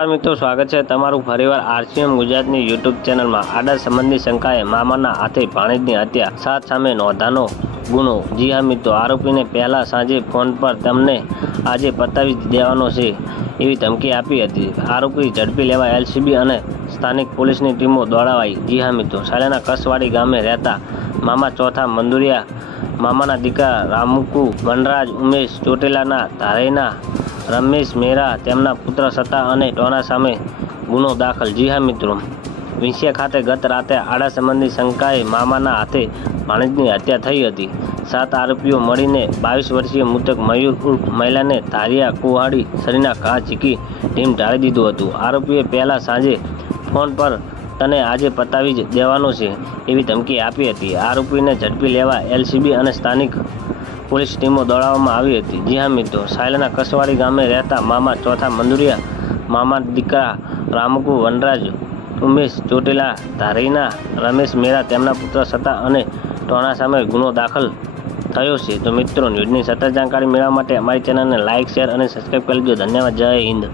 મિત્રો સ્વાગત છે તમારું ફરીવાર આરસીએમ ગુજરાતની યુટ્યુબ ચેનલમાં। આડા સંબંધની શંકાએ મામાના હાથે ભાણેજની હત્યા, 7 સામે નોંધાનો ગુનો। જી હા મિત્રો, આરોપીને પહેલા સાંજે ફોન પર તેમને આજે પતાવી દેવાનો છે એવી ધમકી આપી હતી। આરોપી ઝડપી લેવા એલસીબી અને સ્થાનિક પોલીસની ટીમો દોડાવાઈ। જી હા મિત્રો, સાલેના કસવાડી ગામે રહેતા મામા ચોથા મંદુરિયા મામાના દીકરા રામકુ વનરાજ ઉમેશ ચોટીલાના ધારેના રમેશ મેરા તેમના પુત્ર સત્તા અને ટોના સામે ગુનો દાખલ। જી હા મિત્રો, વિંછિયા ખાતે ગત રાતે આડા સંબંધની શંકાએ મામાના હાથે ભાણેજની હત્યા થઈ હતી। 7 આરોપીઓ મળીને 22 વર્ષીય મૃતક મયુર ઉર્ફ મહિલાને ધારિયા કુહાડી શરીરના ઘા ઝીકી ઢીમ ઢાળી દીધું હતું। આરોપીએ પહેલા સાંજે ફોન પર તને આજે પતાવી જ દેવાનો છે એવી ધમકી આપી હતી। આરોપીને ઝડપી લેવા એલસીબી અને સ્થાનિક પોલીસ ટીમો દોડાવવામાં આવી હતી। જી હા મિત્રો, સાયલાના કસવાડી ગામે રહેતા મામા ચોથા મંદુરિયા મામા દીકરા રામકુ વનરાજ ઉમેશ ચોટીલા ધારીના રમેશ મેરા તેમના પુત્ર સત્તા અને ટોના સામે ગુનો દાખલ થયો છે। તો મિત્રો, ન્યૂઝની સતત જાણકારી મેળવવા માટે અમારી ચેનલને લાઇક, શેર અને સબસ્ક્રાઈબ કરી લેજો। ધન્યવાદ। જય હિન્દ।